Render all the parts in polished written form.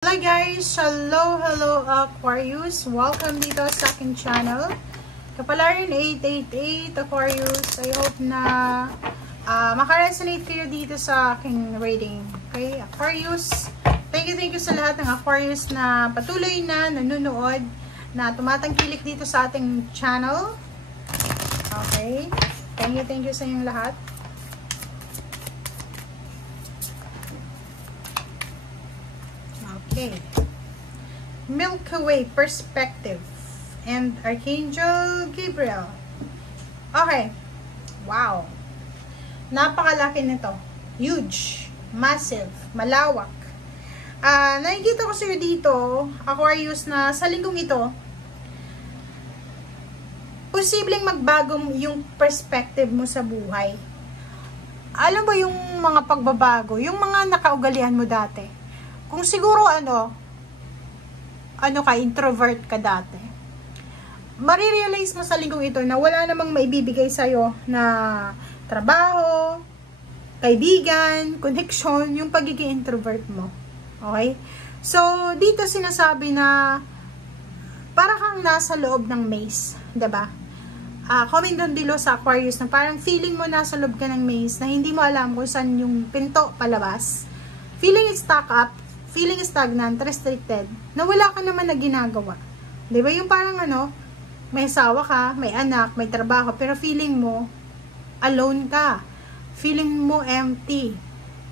Hello guys! Hello Aquarius! Welcome dito sa aking channel. Kapalarin 888 Aquarius. I hope na makaresonate kayo dito sa aking reading. Okay, Aquarius. Thank you sa lahat ng Aquarius na patuloy na nanonood, na tumatangkilik dito sa ating channel. Okay. Thank you sa inyong lahat. Okay. Milky Way Perspective and Archangel Gabriel. Okay. Wow. Napakalaki nito. Huge. Massive. Malawak. Nakikita ko sa'yo dito, Aquarius, na sa linggong ito, posibleng magbago yung perspective mo sa buhay. Alam mo yung mga pagbabago, yung mga nakaugalian mo dati. Kung siguro introvert ka dati, marirealize mo sa linggong ito na wala namang maibibigay sa'yo na trabaho, kaibigan, connection, yung pagiging introvert mo. Okay? So, dito sinasabi na para kang nasa loob ng maze, diba? Comment down below sa Aquarius na parang feeling mo nasa loob ka ng maze na hindi mo alam kung saan yung pinto palabas. Feeling stuck up, feeling stagnant, restricted, na wala ka naman na ginagawa. Diba? Yung parang may asawa ka, may anak, may trabaho, pero feeling mo alone ka. Feeling mo empty.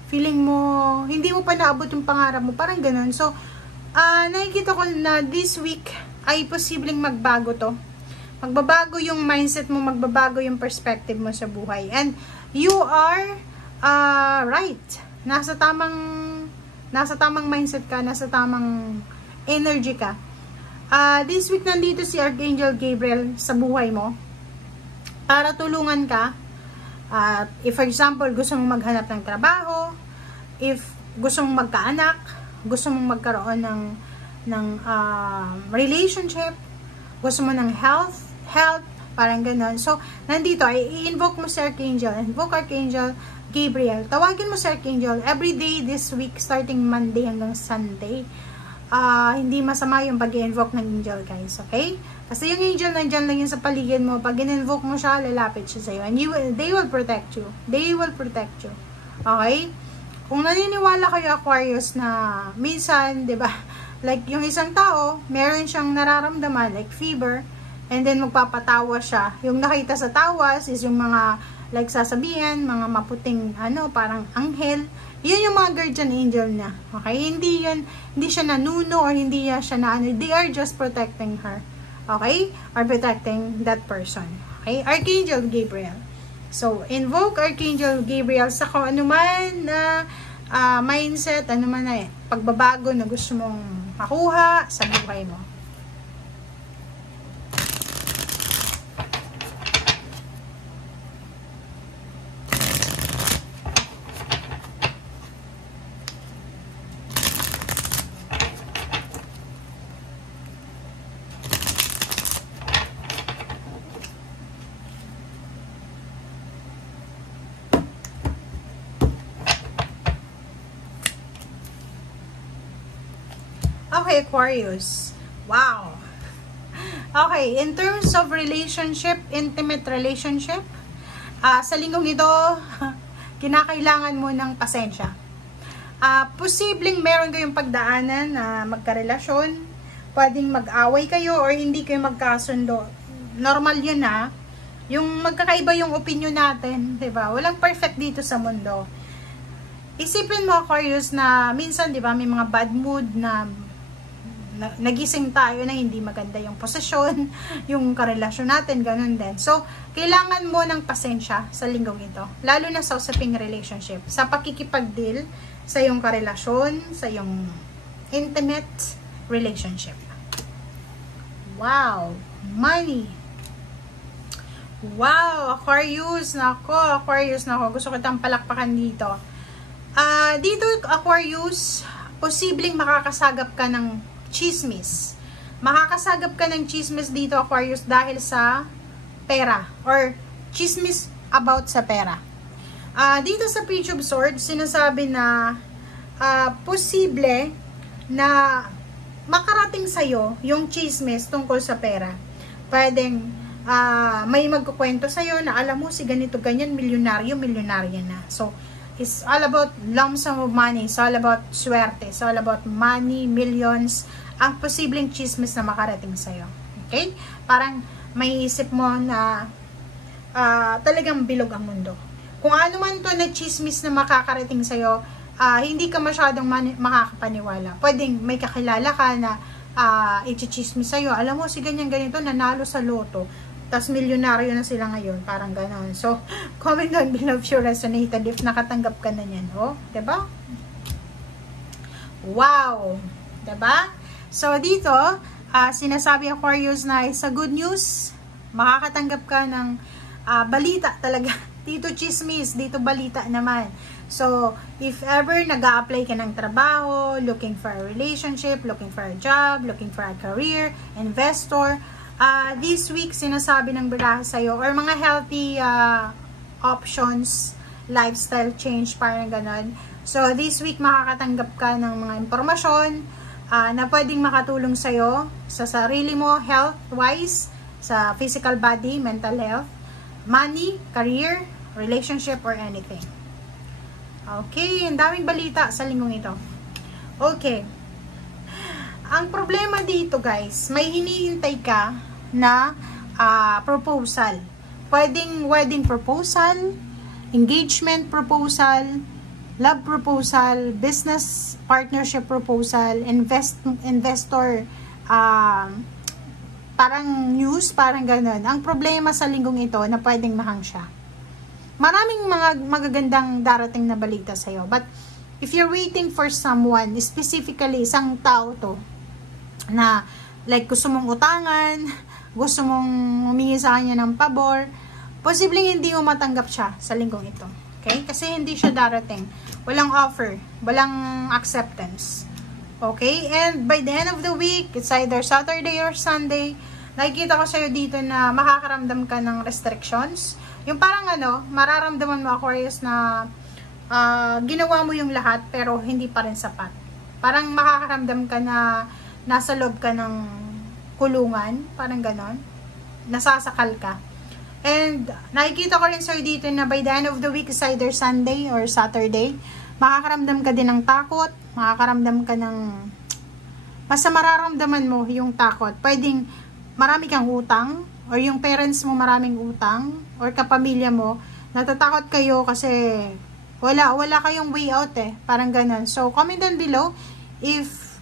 Feeling mo hindi mo pa naabot yung pangarap mo. Parang ganun. So, nakikita ko na this week ay posibleng magbago to. Magbabago yung mindset mo, magbabago yung perspective mo sa buhay. And you are right. Nasa tamang mindset ka, nasa tamang energy ka. This week nandito si Archangel Gabriel sa buhay mo para tulungan ka. If for example, gusto mong maghanap ng trabaho, if gusto mong magkaanak, gusto mong magkaroon ng relationship, gusto mo ng health, parang ganun. So, nandito, i-invoke mo si Archangel. Invoke Archangel Gabriel. Tawagin mo si Archangel every day this week, starting Monday hanggang Sunday. Hindi masama yung pag-invoke ng angel, guys. Okay? Kasi yung angel nandyan lang yun sa paligid mo. Pag in-invoke mo siya, lalapit siya sa'yo. And they will protect you. They will protect you. Okay? Kung naniniwala kayo, Aquarius, na minsan, diba, like yung isang tao, meron siyang nararamdaman, like fever, and then magpapatawa siya. Yung nakita sa tawas is yung mga like sasabihan, mga maputing parang anghel. Yun yung mga guardian angel niya. Okay? Hindi siya nanuno or hindi siya they are just protecting her. Okay? Or protecting that person. Okay? Archangel Gabriel. So, invoke Archangel Gabriel sa kung anuman na mindset, anuman na pagbabago na gusto mong makuha sa buhay mo. Okay, Aquarius. Wow. Okay, in terms of relationship, intimate relationship, sa linggong ito, kinakailangan mo ng pasensya. Posibleng meron kayong pagdaanan na magkarelasyon, pwedeng mag-away kayo or hindi kayo magkasundo. Normal yun yung magkakaiba yung opinion natin, diba? Walang perfect dito sa mundo. Isipin mo, Aquarius, na minsan, diba, may mga bad mood na nagising tayo na hindi maganda yung posisyon, yung karelasyon natin, ganun din. So, kailangan mo ng pasensya sa linggong ito. Lalo na sa usaping relationship. Sa pakikipag-deal sa yung karelasyon, sa yung intimate relationship. Wow! Money! Wow! Aquarius! Aquarius, gusto kitang palakpakan dito. Dito, Aquarius, posibleng makakasagap ka ng chismis. Makakasagap ka ng chismis dito, Aquarius, dahil sa pera or chismis about sa pera. Dito sa Page of Swords, sinasabi na posible na makarating sa'yo yung chismis tungkol sa pera. Pwedeng may magkukwento sa'yo na alam mo si ganito ganyan, milyonarya na. So, it's all about lump sum of money. It's all about swerte. It's all about money, millions. Ang posibleng chismis na makarating sa'yo. Okay? Parang may isip mo na talagang bilog ang mundo. Kung ano man to na chismis na makakarating sa'yo, hindi ka masyadong makakapaniwala. Pwedeng may kakilala ka na i-chismis sa'yo. Alam mo, si ganyan ganito, nanalo sa loto. Tapos milyonaryo na sila ngayon. Parang gano'n. So, comment down below if you resonated, if nakatanggap ka na yan. Oh, diba? Wow! Diba? So, dito, sinasabi Aquarius na sa good news, makakatanggap ka ng balita talaga. Dito chismis, dito balita naman. So, if ever nag-a-apply ka ng trabaho, looking for a relationship, looking for a job, looking for a career, investor, this week sinasabi ng birahe sa'yo, or mga healthy options, lifestyle change, parang ganon. So, this week makakatanggap ka ng mga impormasyon na pwedeng makatulong sa'yo sa sarili mo, health-wise, sa physical body, mental health, money, career, relationship, or anything. Okay, ang daming balita sa linggong ito. Okay. Ang problema dito, guys, may hinihintay ka na proposal. Pwedeng wedding proposal, engagement proposal, love proposal, business partnership proposal, investor, parang news, parang ganun. Ang problema sa linggong ito na pwedeng mahang siya. Maraming mga magagandang darating na balita sa'yo. But, if you're waiting for someone, specifically, isang tao to, na, like, gusto mong utangan, gusto mong humingi sa kanya ng pabor, posibleng hindi mo matanggap siya sa linggong ito. Okay? Kasi hindi siya darating. Walang offer. Walang acceptance. Okay? And, by the end of the week, it's either Saturday or Sunday, nakikita ko sa'yo dito na makakaramdam ka ng restrictions. Yung parang mararamdaman mo, Aquarius, na ginawa mo yung lahat pero hindi pa rin sapat. Parang makakaramdam ka na nasa loob ka ng kulungan, parang ganon. Nasasakal ka. And nakikita ko rin sa'yo dito na by the end of the week, is either Sunday or Saturday, makakaramdam ka din ng takot, makakaramdam ka ng basta mararamdaman mo yung takot. Pwedeng marami kang utang, or yung parents mo maraming utang, or kapamilya mo, natatakot kayo kasi wala kayong way out parang ganun. So, comment down below if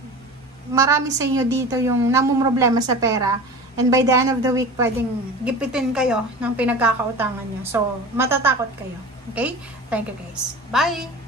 marami sa inyo dito yung namumroblema sa pera, and by the end of the week, pwedeng gipitin kayo ng pinagkakautangan nyo. So, matatakot kayo. Okay? Thank you guys. Bye!